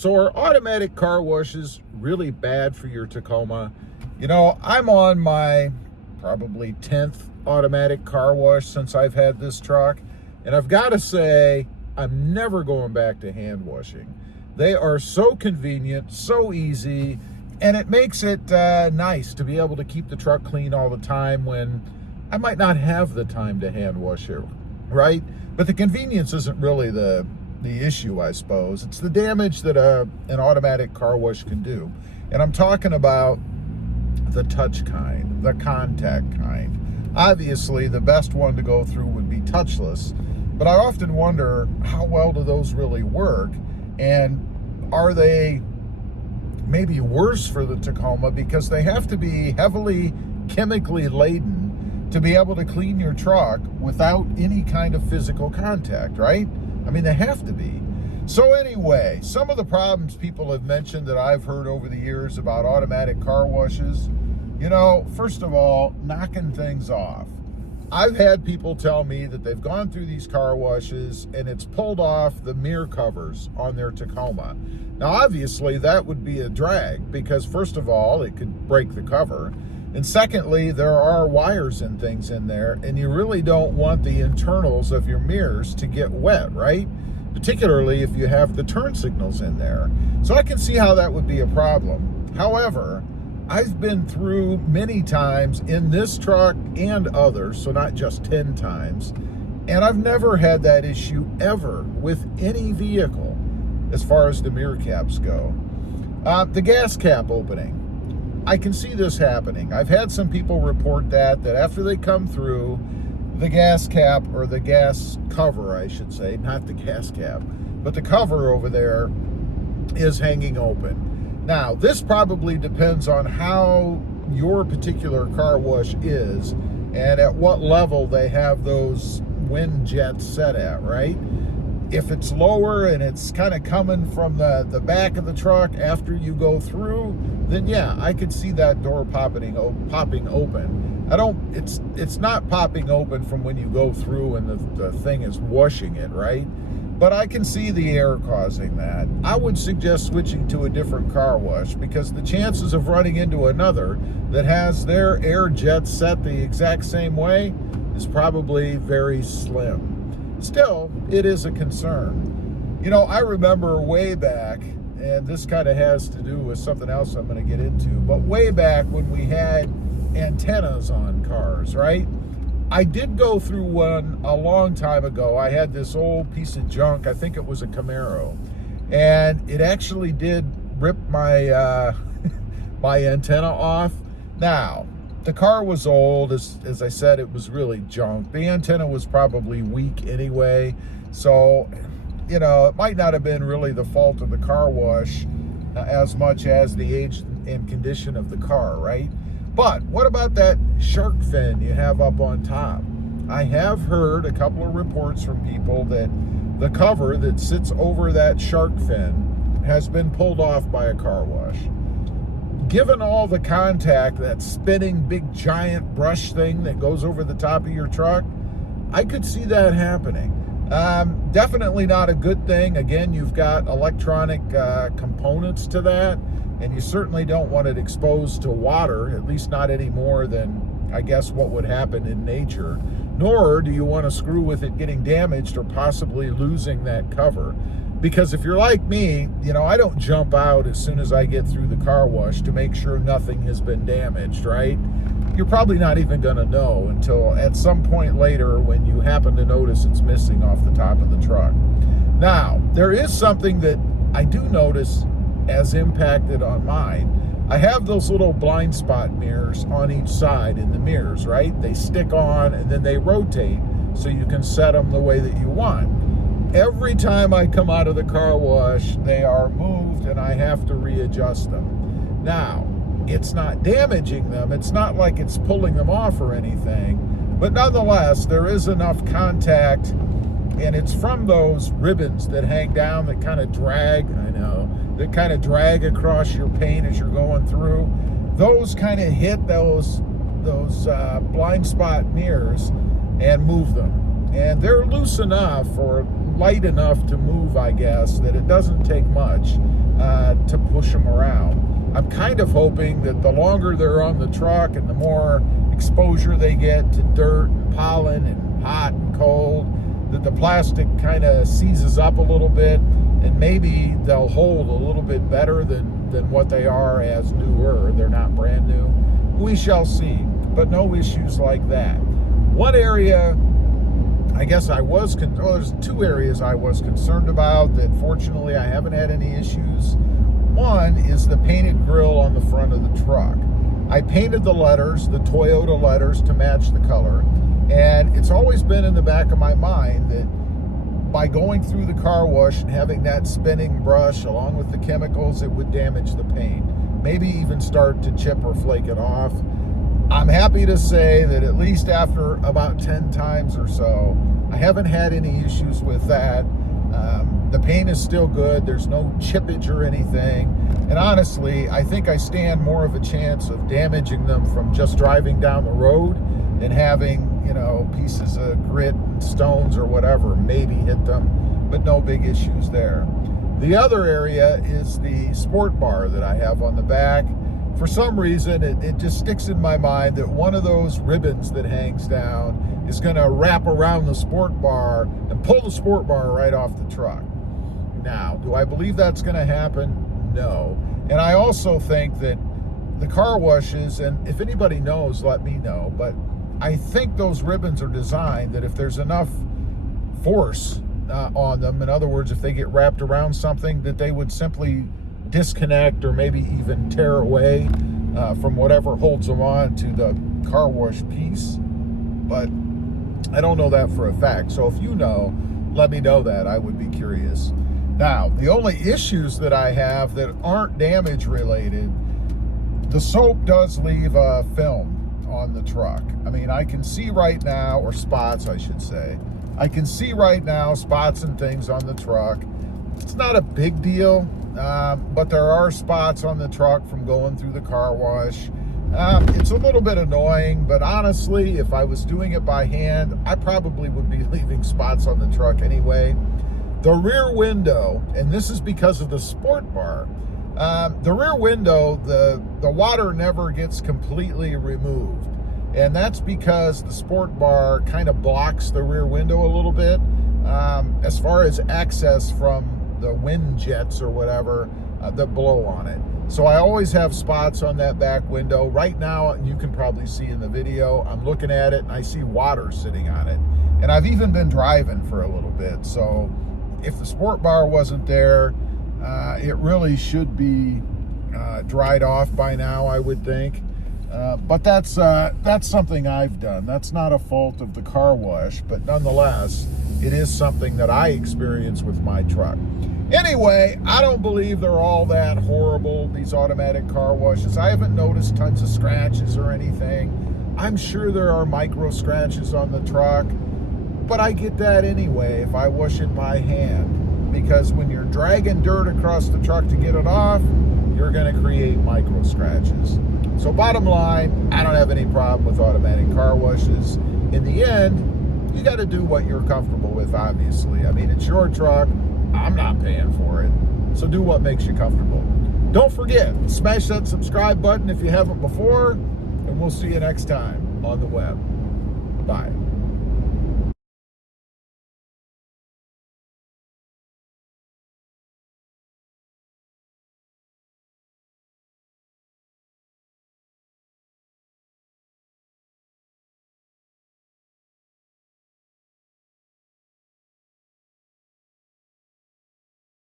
So are automatic car washes really bad for your Tacoma? You know, I'm on my probably 10th automatic car wash since I've had this truck. And I've got to say, I'm never going back to hand washing. They are so convenient, so easy, and it makes it nice to be able to keep the truck clean all the time when I might not have the time to hand wash it, right? But the convenience isn't really the issue, I suppose. It's the damage that an automatic car wash can do. And I'm talking about the touch kind, the contact kind. Obviously, the best one to go through would be touchless, but I often wonder, how well do those really work? And are they maybe worse for the Tacoma because they have to be heavily chemically laden to be able to clean your truck without any kind of physical contact, right? I mean, they have to be. So anyway, some of the problems people have mentioned that I've heard over the years about automatic car washes, you know, first of all, knocking things off. I've had people tell me that they've gone through these car washes and it's pulled off the mirror covers on their Tacoma. Now, obviously, that would be a drag because, first of all, it could break the cover. And secondly, there are wires and things in there, and you really don't want the internals of your mirrors to get wet, right? Particularly if you have the turn signals in there. So I can see how that would be a problem. However, I've been through many times in this truck and others, so not just 10 times, and I've never had that issue ever with any vehicle as far as the mirror caps go. The gas cap opening. I can see this happening. I've had some people report that after they come through, the gas cap, or the gas cover, I should say, not the gas cap, but the cover over there is hanging open. Now, this probably depends on how your particular car wash is and at what level they have those wind jets set at, right? If it's lower and it's kind of coming from the back of the truck after you go through, then yeah, I could see that door popping open. It's not popping open from when you go through and the thing is washing it, right? But I can see the air causing that. I would suggest switching to a different car wash because the chances of running into another that has their air jets set the exact same way is probably very slim. Still, it is a concern. You know, I remember way back, and this kind of has to do with something else I'm going to get into, but way back when we had antennas on cars, right? I did go through one a long time ago. I had this old piece of junk, I think it was a Camaro, and it actually did rip my my antenna off. Now, the car was old, as I said, it was really junk. The antenna was probably weak anyway, so, you know, it might not have been really the fault of the car wash as much as the age and condition of the car, right? But what about that shark fin you have up on top? I have heard a couple of reports from people that the cover that sits over that shark fin has been pulled off by a car wash. Given all the contact, that spinning big giant brush thing that goes over the top of your truck, I could see that happening. Definitely not a good thing. Again, you've got electronic components to that, and you certainly don't want it exposed to water, at least not any more than, I guess, what would happen in nature. Nor do you want to screw with it getting damaged or possibly losing that cover. Because if you're like me, you know, I don't jump out as soon as I get through the car wash to make sure nothing has been damaged, right? You're probably not even going to know until at some point later when you happen to notice it's missing off the top of the truck. Now, there is something that I do notice as impacted on mine. I have those little blind spot mirrors on each side in the mirrors, right? They stick on and then they rotate so you can set them the way that you want. Every time I come out of the car wash, they are moved and I have to readjust them. Now, it's not damaging them. It's not like it's pulling them off or anything. But nonetheless, there is enough contact, and it's from those ribbons that hang down that kind of drag, that kind of drag across your paint as you're going through. Those kind of hit those blind spot mirrors and move them. And they're loose enough or light enough to move, I guess, that it doesn't take much. I'm kind of hoping that the longer they're on the truck and the more exposure they get to dirt and pollen and hot and cold, that the plastic kind of seizes up a little bit, and maybe they'll hold a little bit better than what they are as newer. They're not brand new. We shall see, but no issues like that. One area, I guess there's two areas I was concerned about that fortunately I haven't had any issues. One is the painted grille on the front of the truck. I painted the letters, the Toyota letters, to match the color, and it's always been in the back of my mind that by going through the car wash and having that spinning brush along with the chemicals, it would damage the paint, maybe even start to chip or flake it off. I'm happy to say that at least after about 10 times or so, I haven't had any issues with that. The paint is still good. There's no chippage or anything. And honestly, I think I stand more of a chance of damaging them from just driving down the road and having, pieces of grit and stones or whatever maybe hit them, but no big issues there. The other area is the sport bar that I have on the back. For some reason, it just sticks in my mind that one of those ribbons that hangs down is going to wrap around the sport bar and pull the sport bar right off the truck. Now, do I believe that's going to happen? No. And I also think that the car washes, and if anybody knows, let me know, but I think those ribbons are designed that if there's enough force on them, in other words, if they get wrapped around something, that they would simply disconnect or maybe even tear away from whatever holds them on to the car wash piece. But I don't know that for a fact. So if you know, let me know that. I would be curious. Now, the only issues that I have that aren't damage related, the soap does leave a film on the truck. I mean, I can see right now, or spots I should say, I can see right now spots and things on the truck. It's not a big deal, but there are spots on the truck from going through the car wash. It's a little bit annoying, but honestly, if I was doing it by hand, I probably would be leaving spots on the truck anyway. The rear window, and this is because of the sport bar, the rear window, the water never gets completely removed. And that's because the sport bar kind of blocks the rear window a little bit as far as access from the wind jets or whatever that blow on it. So I always have spots on that back window. Right now, you can probably see in the video, I'm looking at it and I see water sitting on it. And I've even been driving for a little bit. So if the sport bar wasn't there, it really should be dried off by now, I would think. But that's something I've done. That's not a fault of the car wash, but nonetheless, it is something that I experience with my truck. Anyway, I don't believe they're all that horrible, these automatic car washes. I haven't noticed tons of scratches or anything. I'm sure there are micro scratches on the truck, but I get that anyway if I wash it by hand, because when you're dragging dirt across the truck to get it off, you're going to create micro scratches. So bottom line, I don't have any problem with automatic car washes. In the end, you got to do what you're comfortable with, obviously. I mean, it's your truck. I'm not paying for it. So do what makes you comfortable. Don't forget, smash that subscribe button if you haven't before, and we'll see you next time on the web. Bye.